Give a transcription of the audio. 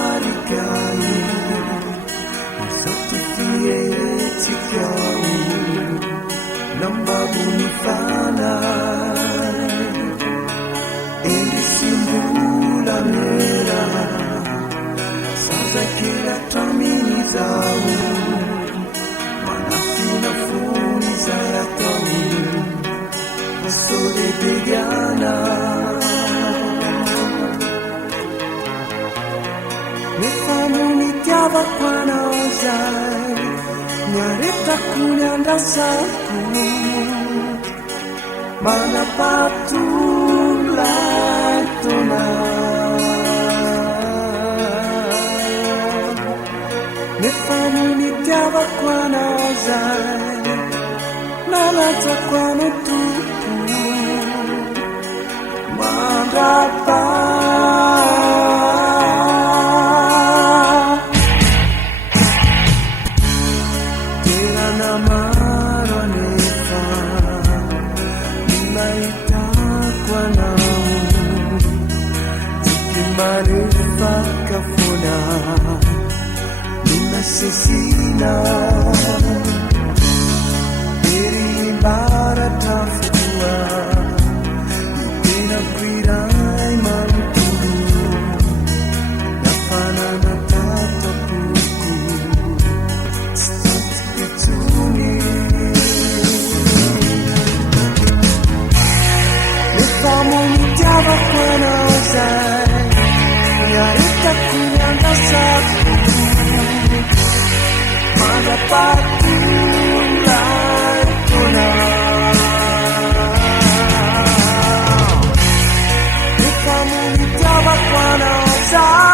hargai seperti kau nambabuni fanai indi simbula merah sasa kila tamini zau manafina funi saya tahu sole pegana Nifamunitiava kwa naozai nyareta kunyanda saku mana patulai tona Nifamunitiava kwa naozai nalata kwa nutupu mandapa Manufa kafuna Ninasesina Diri baratafua Ipina kwirai maruturu Nafana na tatapuku Stati kituni Nifamu nitava kwa naozai Nyarita kunyanda saku Mada patulai tuna Nifamu nitava kwa naozai